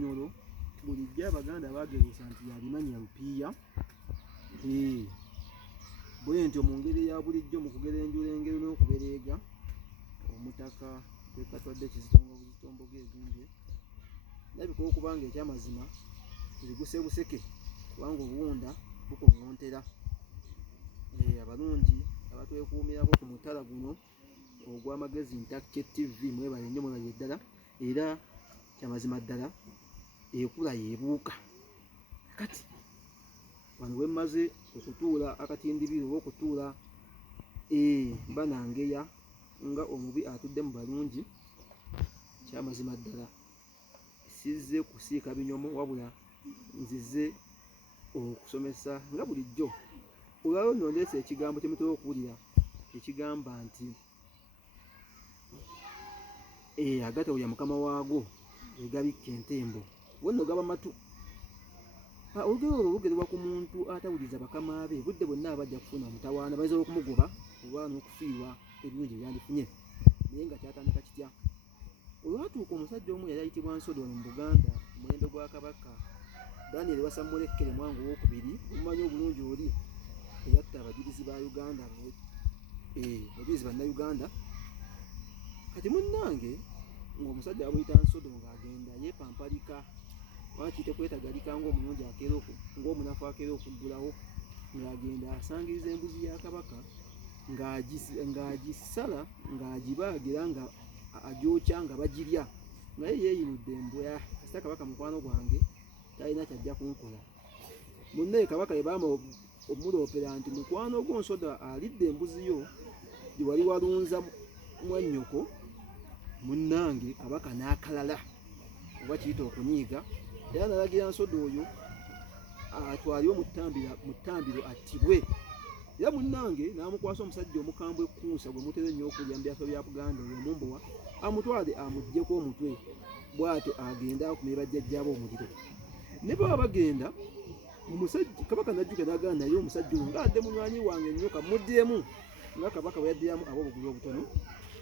Nyolo bulijjo Abaganda baageresa nti yabimanya lupiiya. Bwe ntyo mu ngeri ya bulijjo mu kugerenjula engero n'okubereega omutaka kwe katwadde Kizitongo Buzitomboge egumbye ndabika okuba nga ekyamazima biguse buseke kubanga obuwunda bukoŋŋontera. Abalungi abatwekuumirako ku mutala guno ogw'amagezi Ntakke TV mwebale nnyo mwebale ddala, era kyamazima ddala ekula yeebuuka. Kati wano we mmaze okutuula akatindibiro oba okutuula mba nangeya nga omubi atudde mu balungi. Kyamazima ddala sizze kusiika binyomo wabula nzize okusomesa nga bulijjo. Olwaliro nno ndeese ekigambo kye mutera okuwulira ekigamba nti agatawulira mukama waago egabikka entembo wonno gaba matu. Olugero olwo lugerwa ku muntu atawuliriza bakama be budde bwonna abajja kufuna mutawaana bayinza okumugoba oba n'okufiirwa ebirungi ebyandifunye. Naye nga kyatandika kitya? Olwatuuka omusajja omu yali ayitibwa Nsodolo mu Buganda mu mulembe gwa Kabaka Daniel Wasamulekkere Mwanga II, omumanyi obulungi oli eyatta abajulizi ba Uganda, abajulizi bannayuganda. Kati munnange ng'omusajja bamuyita Nsodolo ng'agenda yeepampalika wakiyite kwetagalika ng'omulungi akeera ng'omunafu akeera okuggulawo, ng'agenda asangiriza embuzi ya Kabaka ng'agisala ng'agibaagira nga agyokya nga bagirya, naye yeeyinudde embwa. Kasita Kabaka mukwano gwange talina kyajja kunkola. Munne Kabaka ye baama omuloopera nti mukwano gwo Nsodolo alidde embuzi yo gye wali walunza mwannyoko. Munnange Kabaka n'akalala oba kiyita okunyiiga, era n'alagira Nsodolo oyo atwalibwe mu ttambiro attibwe. Era munnange n'amukwasa omusajja omukambwe Ekkuusa gwe mutera ennyo okulya mu byafo bya Buganda oyo omumbowa, amutwale amuggyeko omutwe, bw'atyo agenda akumire bajjajjaabe omuliro. Ne baba bagenda Kabaka n'ajjuka n'agamba naye omusajja oyo ng'adde munywanyi wange nnyo kamuddyemu, nga Kabaka bwe yaddiramu ab'obugulu obutono.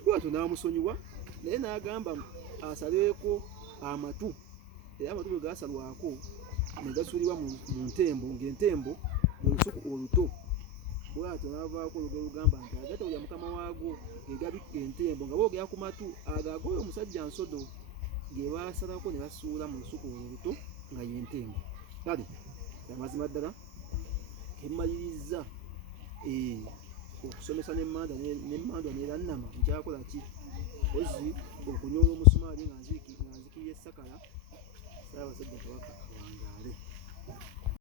Bw'atyo n'amusonyiwa, naye n'agamba asaleko amatu, era amatu bwe gaasalwako ne gasuulibwa mu ntembo, ng'entembo lwe lusuku oluto. Bw'atyo n'avaako olugero lugamba nti agatawulira mukama waago ge gabikka entembo, nga boogera ku matu agaagoyo omusajja Nsodolo ge baasalako ne basuula mu lusuku olwo oluto nga y'entembo. Kale amazima ddala ke mmaliriza okusomesa n'emmandwa n'erannama nkyakola ki? Ozzi okunyoola omusumaali nga nzikirira essakala. Ssaabasajja Kabaka awangaale.